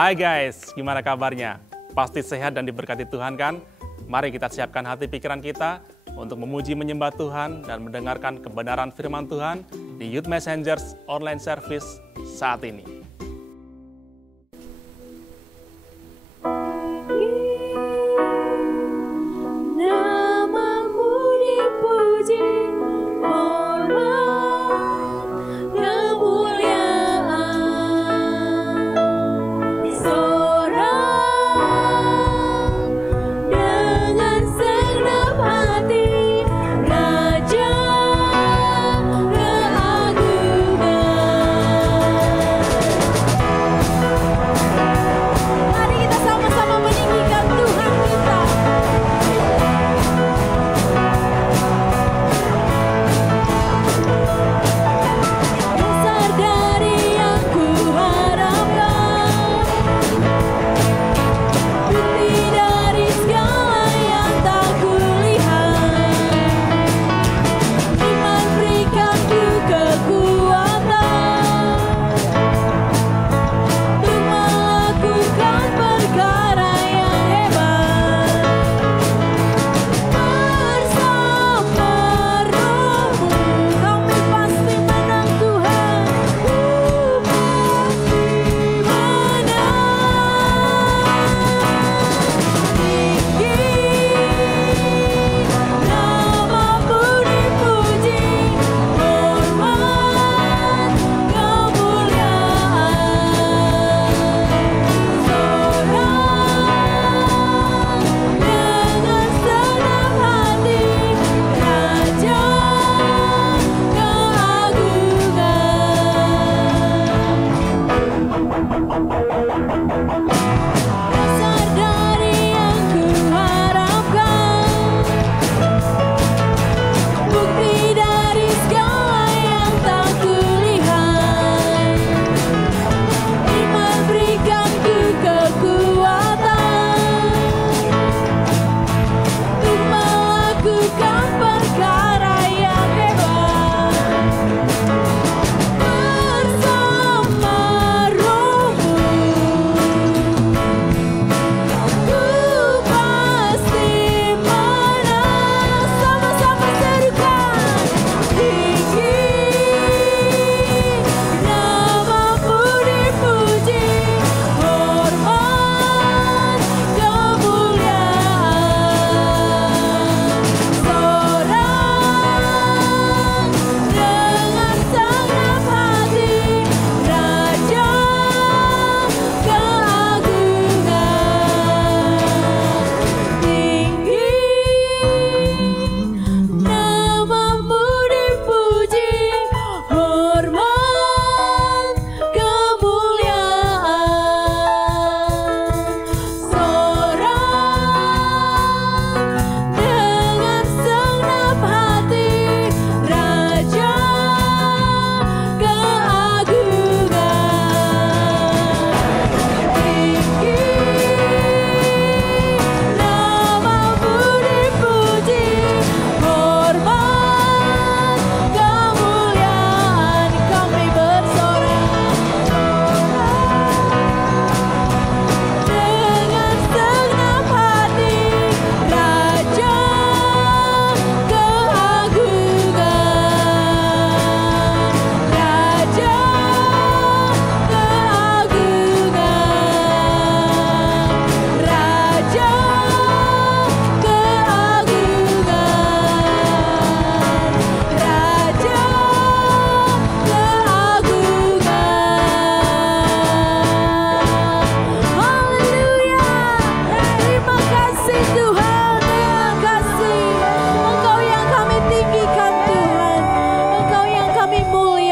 Hai guys, gimana kabarnya? Pasti sehat dan diberkati Tuhan kan? Mari kita siapkan hati pikiran kita untuk memuji menyembah Tuhan dan mendengarkan kebenaran firman Tuhan di Youth Messengers online service saat ini. Raja keagungan.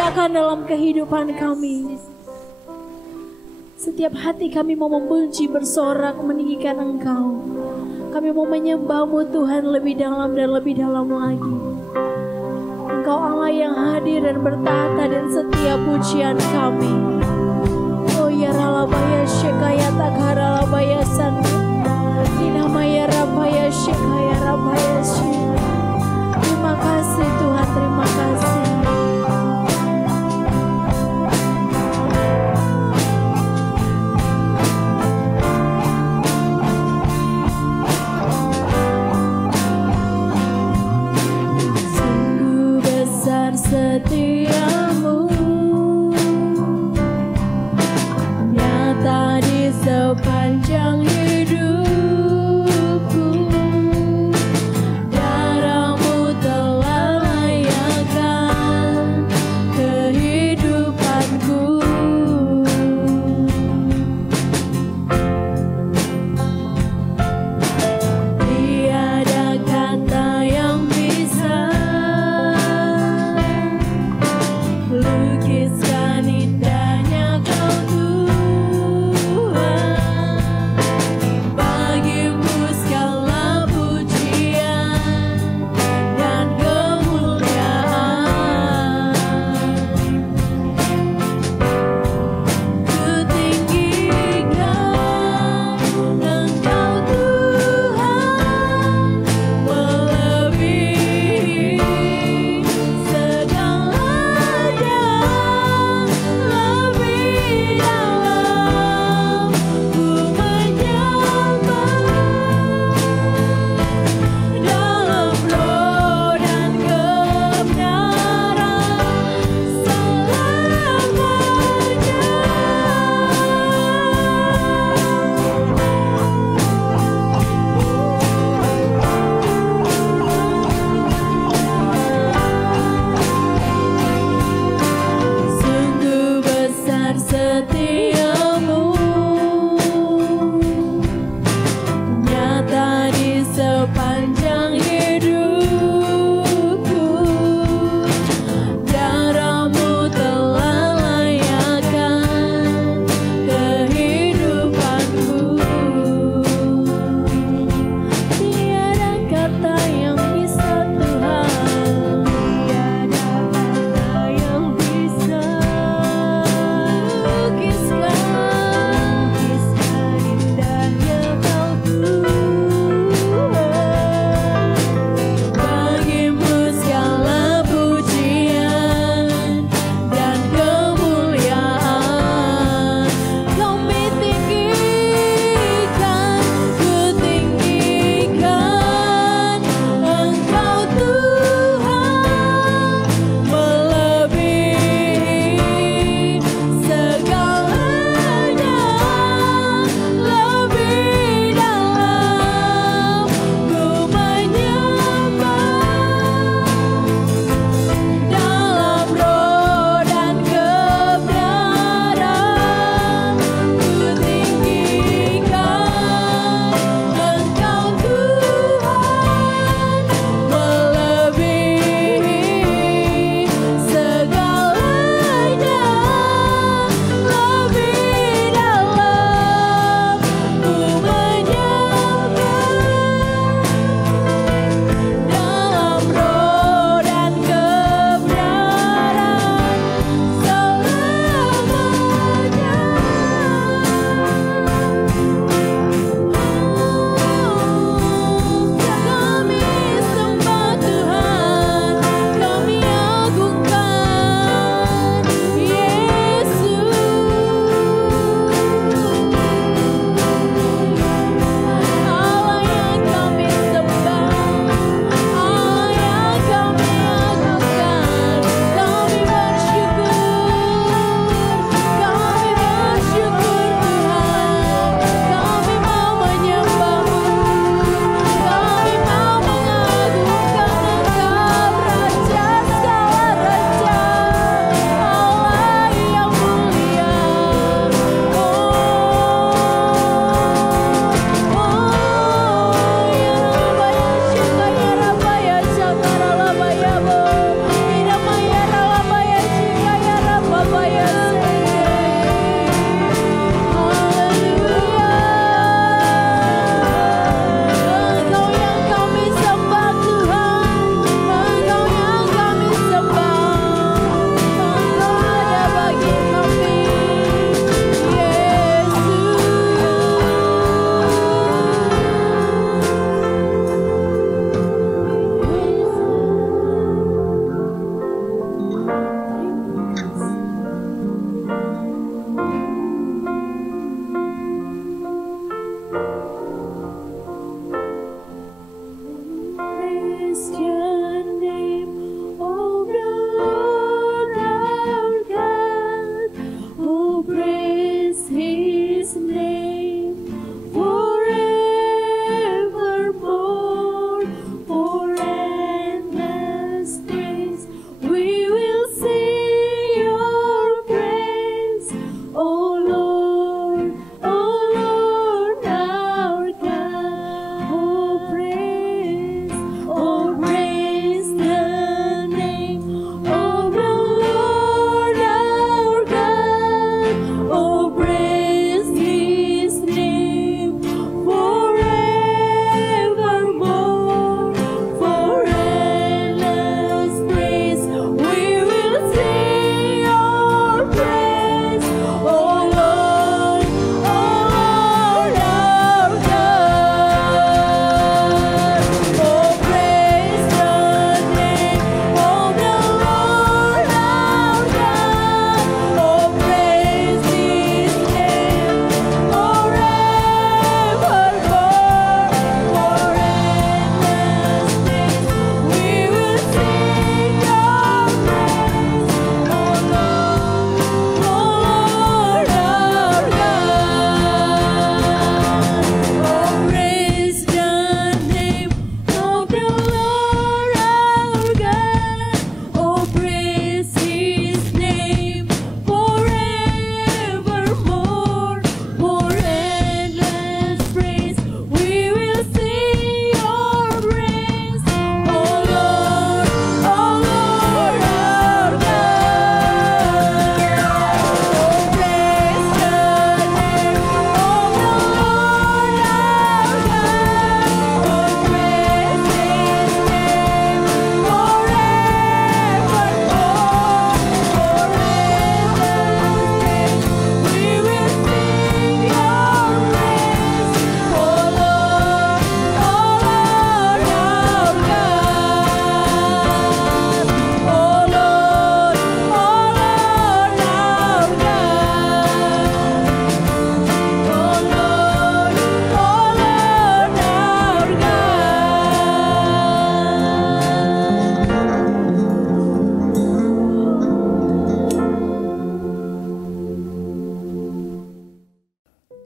nyatakan dalam kehidupan kami. Setiap hati kami mau memuji, bersorak, meninggikan Engkau. Kami mau menyembah-Mu Tuhan lebih dalam dan lebih dalam lagi. Engkau Allah yang hadir dan bertata dan setiap pujian kami. Oh ya ralabaya shekaya takara labaya san. Dinamaya rabaya shekaya rabaya shi. Terima kasih Tuhan, terima kasih. Setiamu nyata di sepanjang hidupku. Darahmu telah layakkan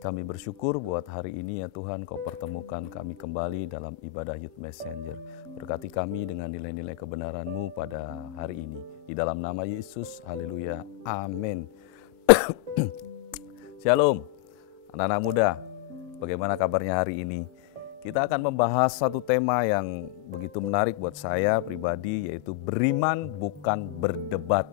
Kami bersyukur buat hari ini ya Tuhan, Kau pertemukan kami kembali dalam ibadah Youth Messenger. Berkati kami dengan nilai-nilai kebenaran-Mu pada hari ini. Di dalam nama Yesus, haleluya, amin. Shalom, anak-anak muda, bagaimana kabarnya hari ini? Kita akan membahas satu tema yang begitu menarik buat saya pribadi, yaitu beriman bukan berdebat.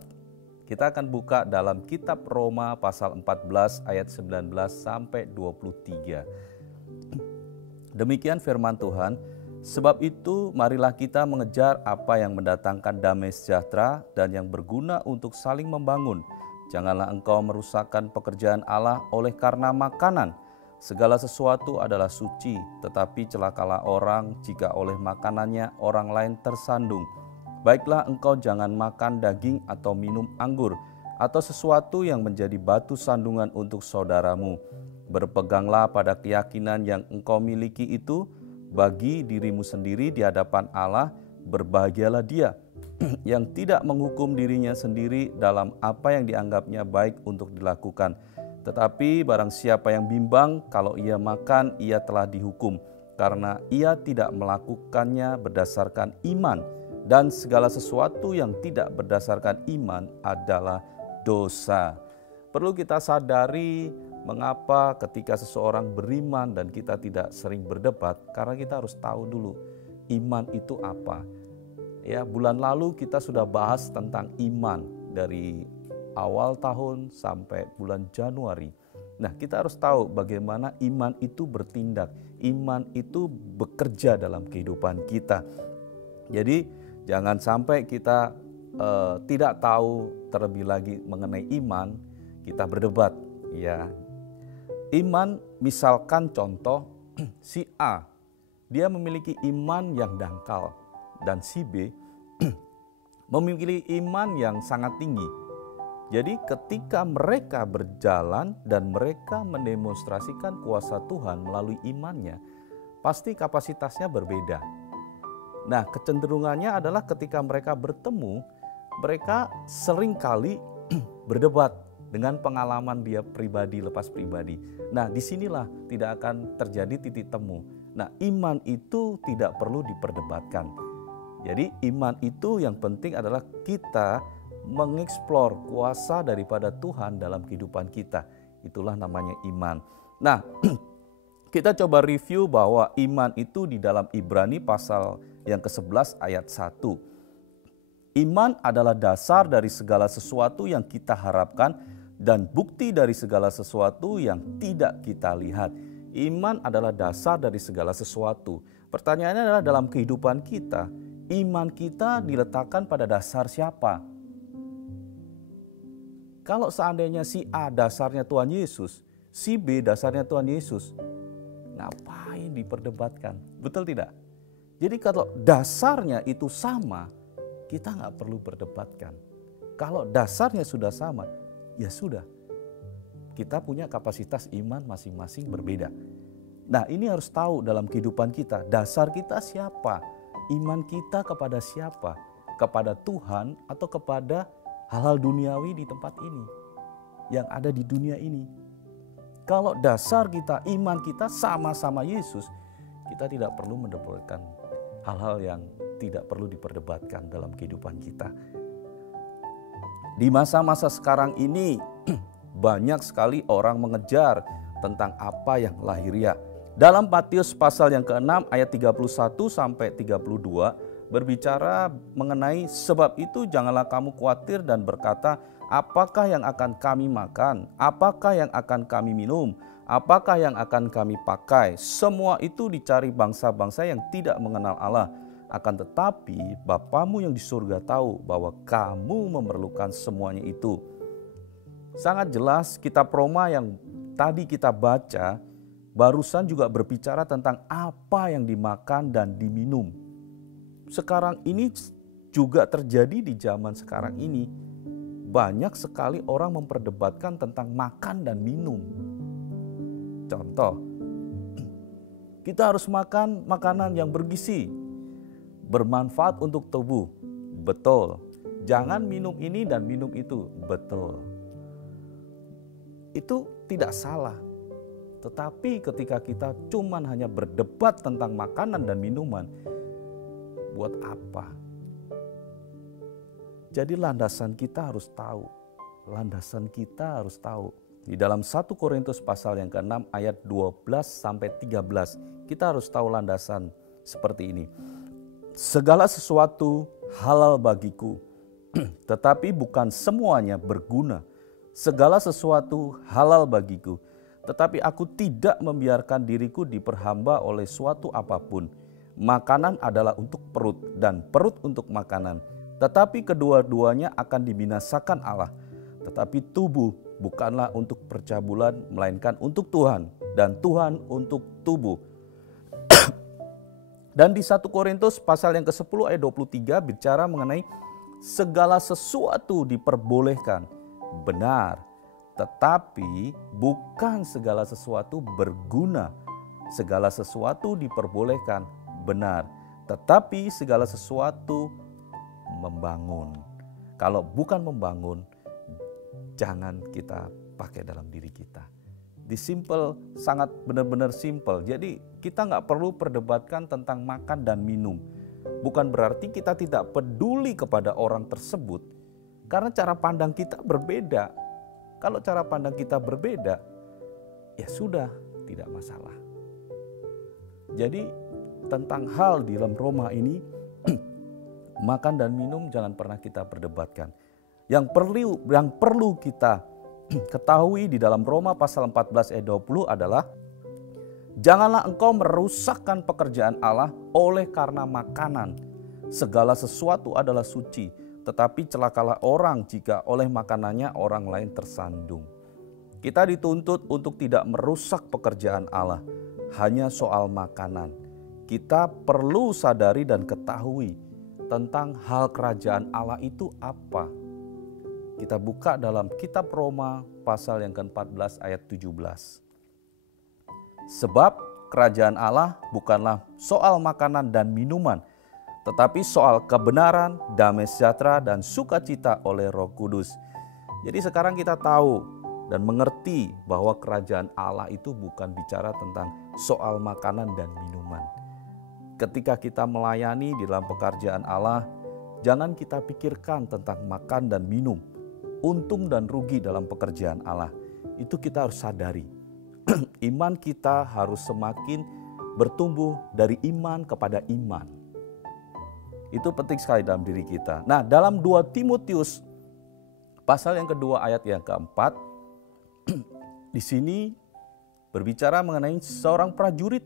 Kita akan buka dalam kitab Roma pasal 14 ayat 19 sampai 23. Demikian firman Tuhan, sebab itu marilah kita mengejar apa yang mendatangkan damai sejahtera dan yang berguna untuk saling membangun. Janganlah engkau merusakkan pekerjaan Allah oleh karena makanan. Segala sesuatu adalah suci, tetapi celakalah orang jika oleh makanannya orang lain tersandung. Baiklah engkau jangan makan daging atau minum anggur, atau sesuatu yang menjadi batu sandungan untuk saudaramu. Berpeganglah pada keyakinan yang engkau miliki itu, bagi dirimu sendiri di hadapan Allah, berbahagialah dia, yang tidak menghukum dirinya sendiri dalam apa yang dianggapnya baik untuk dilakukan. Tetapi barang siapa yang bimbang, kalau ia makan, ia telah dihukum, karena ia tidak melakukannya berdasarkan iman. Dan segala sesuatu yang tidak berdasarkan iman adalah dosa. Perlu kita sadari mengapa ketika seseorang beriman dan kita tidak sering berdebat, karena kita harus tahu dulu iman itu apa. Ya, bulan lalu kita sudah bahas tentang iman dari awal tahun sampai bulan Januari. Nah, kita harus tahu bagaimana iman itu bertindak, iman itu bekerja dalam kehidupan kita. Jadi jangan sampai kita tidak tahu terlebih lagi mengenai iman, kita berdebat. Ya, iman misalkan contoh si A, dia memiliki iman yang dangkal dan si B memiliki iman yang sangat tinggi. Jadi ketika mereka berjalan dan mereka mendemonstrasikan kuasa Tuhan melalui imannya, pasti kapasitasnya berbeda. Nah, kecenderungannya adalah ketika mereka bertemu, mereka seringkali berdebat dengan pengalaman dia pribadi lepas pribadi. Nah, disinilah tidak akan terjadi titik temu. Nah, iman itu tidak perlu diperdebatkan. Jadi iman itu yang penting adalah kita mengeksplor kuasa daripada Tuhan dalam kehidupan kita. Itulah namanya iman. Nah, kita coba review bahwa iman itu di dalam Ibrani pasal yang ke-11 ayat 1. Iman adalah dasar dari segala sesuatu yang kita harapkan dan bukti dari segala sesuatu yang tidak kita lihat. Iman adalah dasar dari segala sesuatu. Pertanyaannya adalah dalam kehidupan kita, iman kita diletakkan pada dasar siapa? Kalau seandainya si A dasarnya Tuhan Yesus, si B dasarnya Tuhan Yesus, ngapain diperdebatkan? Betul tidak? Jadi kalau dasarnya itu sama, kita nggak perlu berdebatkan. Kalau dasarnya sudah sama, ya sudah. Kita punya kapasitas iman masing-masing berbeda. Nah, ini harus tahu dalam kehidupan kita, dasar kita siapa? Iman kita kepada siapa? Kepada Tuhan atau kepada hal-hal duniawi di tempat ini, yang ada di dunia ini. Kalau dasar kita, iman kita sama-sama Yesus, kita tidak perlu mendebatkan hal-hal yang tidak perlu diperdebatkan dalam kehidupan kita. Di masa-masa sekarang ini banyak sekali orang mengejar tentang apa yang lahiriah. Dalam Matius pasal yang ke-6 ayat 31 sampai 32 berbicara mengenai sebab itu janganlah kamu khawatir dan berkata, apakah yang akan kami makan? Apakah yang akan kami minum? Apakah yang akan kami pakai? Semua itu dicari bangsa-bangsa yang tidak mengenal Allah. Akan tetapi Bapamu yang di surga tahu bahwa kamu memerlukan semuanya itu. Sangat jelas kitab Roma yang tadi kita baca barusan juga berbicara tentang apa yang dimakan dan diminum. Sekarang ini juga terjadi di zaman sekarang ini. Banyak sekali orang memperdebatkan tentang makan dan minum. Contoh, kita harus makan makanan yang bergizi, bermanfaat untuk tubuh. Betul. Jangan minum ini dan minum itu. Betul. Itu tidak salah. Tetapi ketika kita cuman hanya berdebat tentang makanan dan minuman, buat apa? Jadi landasan kita harus tahu. Landasan kita harus tahu. Di dalam 1 Korintus pasal yang ke-6 ayat 12 sampai 13, kita harus tahu landasan seperti ini. Segala sesuatu halal bagiku, tetapi bukan semuanya berguna. Segala sesuatu halal bagiku, tetapi aku tidak membiarkan diriku diperhamba oleh suatu apapun. Makanan adalah untuk perut dan perut untuk makanan. Tetapi kedua-duanya akan dibinasakan Allah. Tetapi tubuh bukanlah untuk percabulan, melainkan untuk Tuhan. Dan Tuhan untuk tubuh. Dan di 1 Korintus pasal yang ke-10 ayat 23 bicara mengenai segala sesuatu diperbolehkan. Benar, tetapi bukan segala sesuatu berguna. Segala sesuatu diperbolehkan. Benar, tetapi segala sesuatu membangun. Kalau bukan membangun, jangan kita pakai dalam diri kita. Di simple, sangat benar-benar simple. Jadi kita nggak perlu perdebatkan tentang makan dan minum. Bukan berarti kita tidak peduli kepada orang tersebut, karena cara pandang kita berbeda. Kalau cara pandang kita berbeda, ya sudah, tidak masalah. Jadi tentang hal di dalam Roma ini, makan dan minum jangan pernah kita perdebatkan. Yang perlu kita ketahui di dalam Roma pasal 14 ayat 20 adalah, janganlah engkau merusakkan pekerjaan Allah oleh karena makanan. Segala sesuatu adalah suci, tetapi celakalah orang jika oleh makanannya orang lain tersandung. Kita dituntut untuk tidak merusak pekerjaan Allah hanya soal makanan. Kita perlu sadari dan ketahui tentang hal kerajaan Allah itu apa. Kita buka dalam kitab Roma pasal yang ke-14 ayat 17. Sebab kerajaan Allah bukanlah soal makanan dan minuman, tetapi soal kebenaran, damai sejahtera, dan sukacita oleh Roh Kudus. Jadi sekarang kita tahu dan mengerti bahwa kerajaan Allah itu bukan bicara tentang soal makanan dan minuman. Ketika kita melayani di dalam pekerjaan Allah, jangan kita pikirkan tentang makan dan minum, untung dan rugi dalam pekerjaan Allah. Itu kita harus sadari. Iman kita harus semakin bertumbuh dari iman kepada iman. Itu penting sekali dalam diri kita. Nah, dalam 2 Timotius pasal yang kedua ayat yang keempat, di sini berbicara mengenai seorang prajurit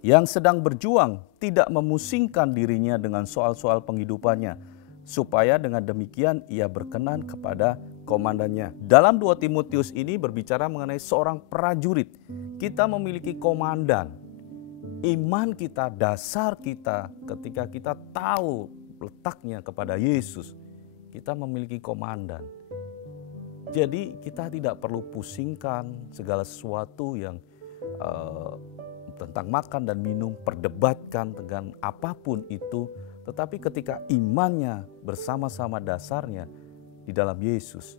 yang sedang berjuang, tidak memusingkan dirinya dengan soal-soal penghidupannya, supaya dengan demikian ia berkenan kepada komandannya. Dalam 2 Timotius ini berbicara mengenai seorang prajurit. Kita memiliki komandan. Iman kita, dasar kita ketika kita tahu letaknya kepada Yesus, kita memiliki komandan. Jadi kita tidak perlu pusingkan segala sesuatu yang tentang makan dan minum, perdebatkan dengan apapun itu. Tetapi ketika imannya bersama-sama dasarnya di dalam Yesus,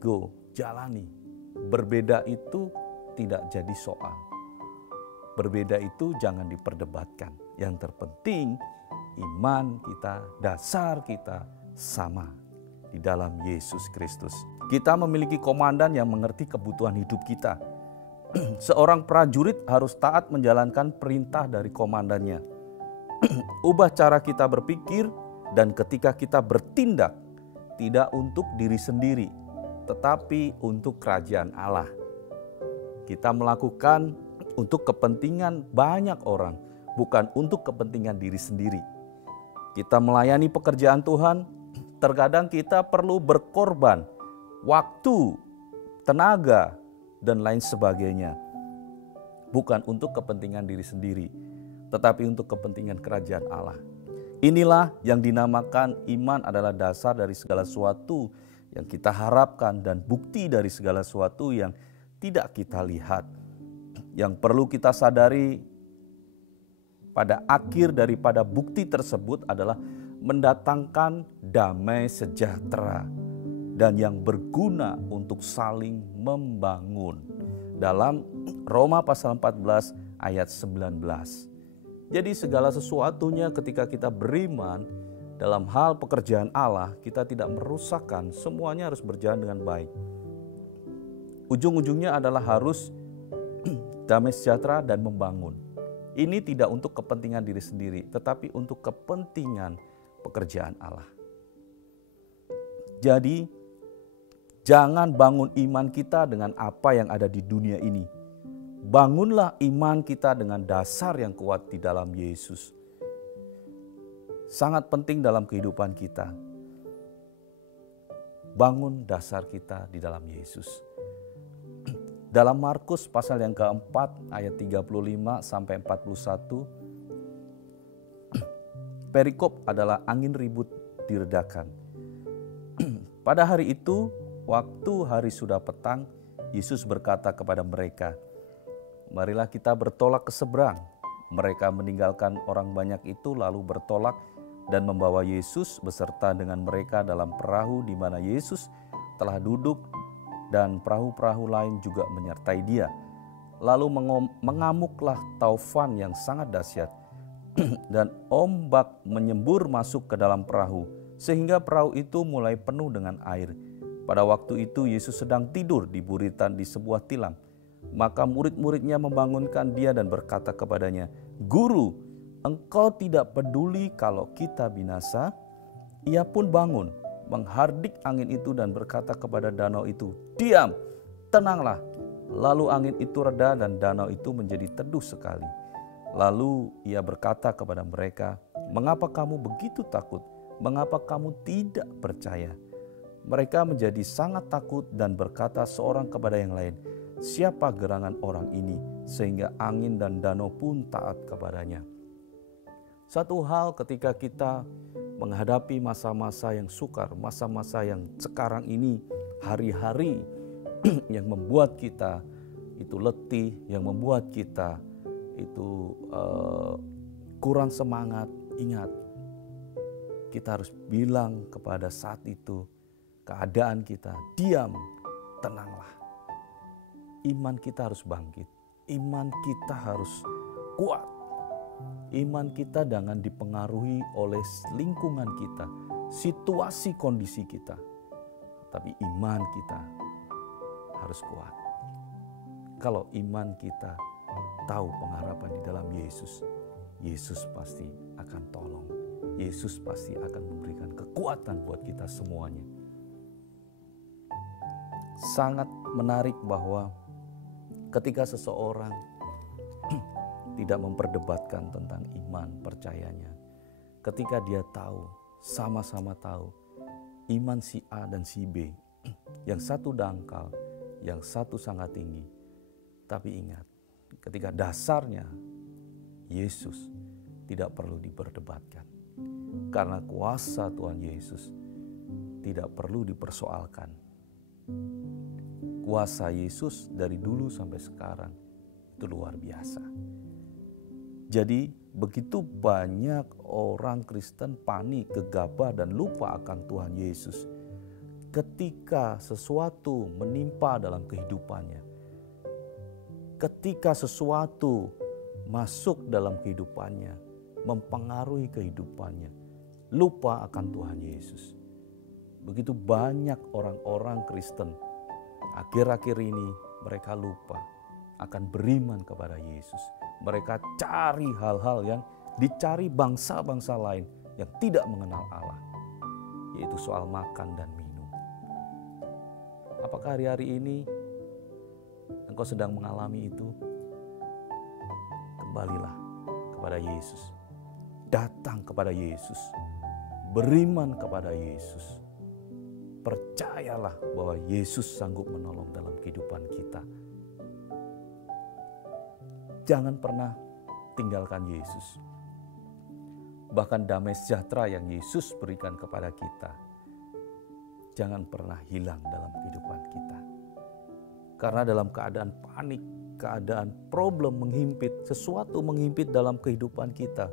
go, jalani. Berbeda itu tidak jadi soal. Berbeda itu jangan diperdebatkan. Yang terpenting iman kita, dasar kita sama di dalam Yesus Kristus. Kita memiliki komandan yang mengerti kebutuhan hidup kita. Seorang prajurit harus taat menjalankan perintah dari komandannya. Ubah cara kita berpikir, dan ketika kita bertindak tidak untuk diri sendiri, tetapi untuk kerajaan Allah. Kita melakukan untuk kepentingan banyak orang, bukan untuk kepentingan diri sendiri. Kita melayani pekerjaan Tuhan, terkadang kita perlu berkorban waktu, tenaga, dan lain sebagainya. Bukan untuk kepentingan diri sendiri, tetapi untuk kepentingan kerajaan Allah. Inilah yang dinamakan iman adalah dasar dari segala sesuatu yang kita harapkan dan bukti dari segala sesuatu yang tidak kita lihat. Yang perlu kita sadari pada akhir daripada bukti tersebut adalah mendatangkan damai sejahtera dan yang berguna untuk saling membangun. dalam Roma pasal 14 ayat 19. Jadi segala sesuatunya ketika kita beriman dalam hal pekerjaan Allah, kita tidak merusakkan, semuanya harus berjalan dengan baik. Ujung-ujungnya adalah harus damai sejahtera dan membangun. Ini tidak untuk kepentingan diri sendiri, tetapi untuk kepentingan pekerjaan Allah. Jadi, jangan bangun iman kita dengan apa yang ada di dunia ini. Bangunlah iman kita dengan dasar yang kuat di dalam Yesus. Sangat penting dalam kehidupan kita. Bangun dasar kita di dalam Yesus. Dalam Markus pasal yang keempat ayat 35 sampai 41, perikop adalah angin ribut diredakan. Pada hari itu, waktu hari sudah petang, Yesus berkata kepada mereka, "Marilah kita bertolak ke seberang." Mereka meninggalkan orang banyak itu lalu bertolak dan membawa Yesus beserta dengan mereka dalam perahu di mana Yesus telah duduk, dan perahu-perahu lain juga menyertai dia. Lalu mengamuklah taufan yang sangat dahsyat dan ombak menyembur masuk ke dalam perahu sehingga perahu itu mulai penuh dengan air. Pada waktu itu Yesus sedang tidur di buritan di sebuah tilam. Maka murid-muridnya membangunkan dia dan berkata kepadanya, "Guru, engkau tidak peduli kalau kita binasa?" Ia pun bangun, menghardik angin itu dan berkata kepada danau itu, "Diam, tenanglah." Lalu angin itu reda dan danau itu menjadi teduh sekali. Lalu ia berkata kepada mereka, "Mengapa kamu begitu takut? Mengapa kamu tidak percaya?" Mereka menjadi sangat takut dan berkata seorang kepada yang lain, "Siapa gerangan orang ini sehingga angin dan danau pun taat kepadanya?" Satu hal ketika kita menghadapi masa-masa yang sukar, masa-masa yang sekarang ini, hari-hari yang membuat kita itu letih, yang membuat kita itu kurang semangat. Ingat, kita harus bilang kepada saat itu, keadaan kita, "Diam, tenanglah." Iman kita harus bangkit, iman kita harus kuat. Iman kita jangan dipengaruhi oleh lingkungan kita, situasi kondisi kita. Tapi iman kita harus kuat. Kalau iman kita tahu pengharapan di dalam Yesus, Yesus pasti akan tolong. Yesus pasti akan memberikan kekuatan buat kita semuanya. Sangat menarik bahwa ketika seseorang tidak memperdebatkan tentang iman percayanya, ketika dia tahu, sama-sama tahu, iman si A dan si B, yang satu dangkal, yang satu sangat tinggi. Tapi ingat, ketika dasarnya Yesus, tidak perlu diperdebatkan. Karena kuasa Tuhan Yesus tidak perlu dipersoalkan. Kuasa Yesus dari dulu sampai sekarang itu luar biasa. Jadi begitu banyak orang Kristen panik, gegabah dan lupa akan Tuhan Yesus. Ketika sesuatu menimpa dalam kehidupannya, ketika sesuatu masuk dalam kehidupannya, mempengaruhi kehidupannya, lupa akan Tuhan Yesus. Begitu banyak orang-orang Kristen akhir-akhir ini mereka lupa akan beriman kepada Yesus. Mereka cari hal-hal yang dicari bangsa-bangsa lain yang tidak mengenal Allah, yaitu soal makan dan minum. Apakah hari-hari ini engkau sedang mengalami itu? Kembalilah kepada Yesus. Datang kepada Yesus. Beriman kepada Yesus. Percayalah bahwa Yesus sanggup menolong dalam kehidupan kita. Jangan pernah tinggalkan Yesus. Bahkan damai sejahtera yang Yesus berikan kepada kita, jangan pernah hilang dalam kehidupan kita. Karena dalam keadaan panik, keadaan problem menghimpit, sesuatu menghimpit dalam kehidupan kita,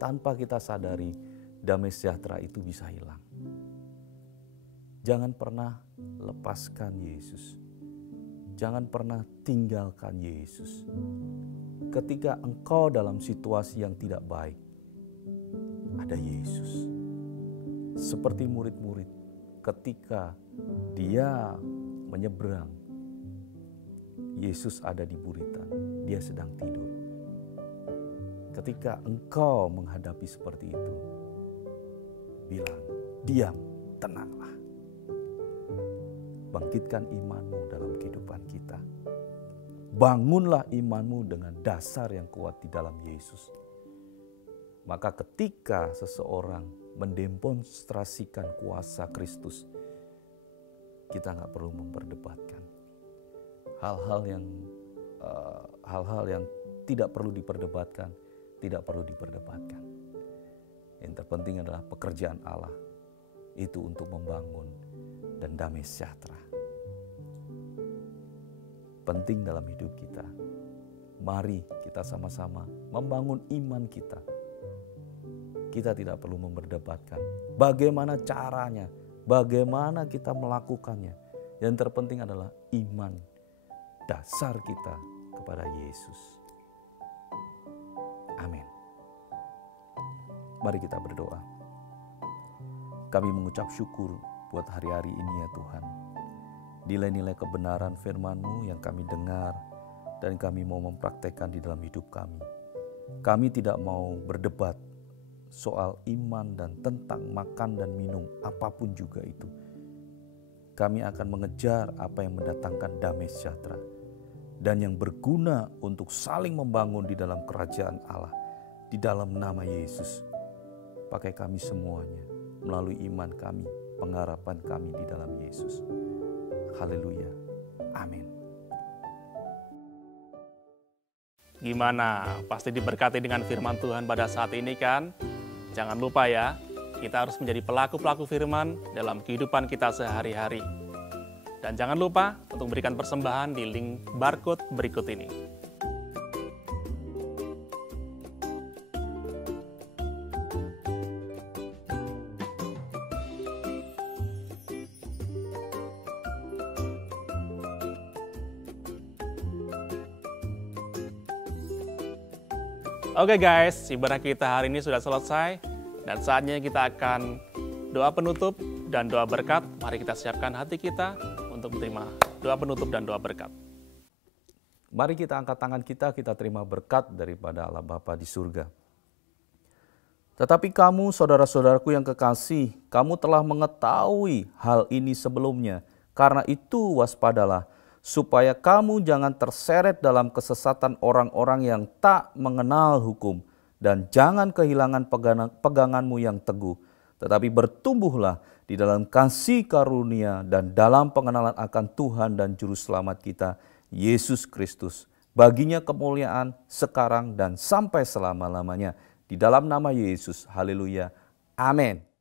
tanpa kita sadari, damai sejahtera itu bisa hilang. Jangan pernah lepaskan Yesus. jangan pernah tinggalkan Yesus. Ketika engkau dalam situasi yang tidak baik, ada Yesus. Seperti murid-murid ketika dia menyeberang, Yesus ada di buritan, dia sedang tidur. Ketika engkau menghadapi seperti itu, bilang, diam, tenanglah. Bangkitkan imanmu dalam kehidupan kita. Bangunlah imanmu dengan dasar yang kuat di dalam Yesus. Maka ketika seseorang mendemonstrasikan kuasa Kristus, kita nggak perlu memperdebatkan hal-hal yang tidak perlu diperdebatkan, tidak perlu diperdebatkan. Yang terpenting adalah pekerjaan Allah itu untuk membangun dan damai sejahtera. Penting dalam hidup kita. Mari kita sama-sama membangun iman kita. Kita tidak perlu memperdebatkan bagaimana caranya, bagaimana kita melakukannya. Yang terpenting adalah iman dasar kita kepada Yesus. Amin. Mari kita berdoa. Kami mengucap syukur buat hari-hari ini ya Tuhan. Nilai-nilai kebenaran firman-Mu yang kami dengar dan kami mau mempraktekkan di dalam hidup kami. Kami tidak mau berdebat soal iman dan tentang makan dan minum apapun juga itu. Kami akan mengejar apa yang mendatangkan damai sejahtera dan yang berguna untuk saling membangun di dalam kerajaan Allah, di dalam nama Yesus. Pakai kami semuanya melalui iman kami, pengharapan kami di dalam Yesus. Haleluya. Amin. Gimana? Pasti diberkati dengan firman Tuhan pada saat ini kan? Jangan lupa ya, kita harus menjadi pelaku-pelaku firman dalam kehidupan kita sehari-hari. Dan jangan lupa untuk memberikan persembahan di link barcode berikut ini. Oke guys, ibadah kita hari ini sudah selesai dan saatnya kita akan doa penutup dan doa berkat. Mari kita siapkan hati kita untuk menerima doa penutup dan doa berkat. Mari kita angkat tangan kita terima berkat daripada Allah Bapa di surga. Tetapi kamu saudara-saudaraku yang kekasih, kamu telah mengetahui hal ini sebelumnya. Karena itu waspadalah, supaya kamu jangan terseret dalam kesesatan orang-orang yang tak mengenal hukum, dan jangan kehilangan peganganmu yang teguh, tetapi bertumbuhlah di dalam kasih karunia dan dalam pengenalan akan Tuhan dan Juru Selamat kita, Yesus Kristus. Baginya kemuliaan sekarang dan sampai selama-lamanya. Di dalam nama Yesus, haleluya, amin.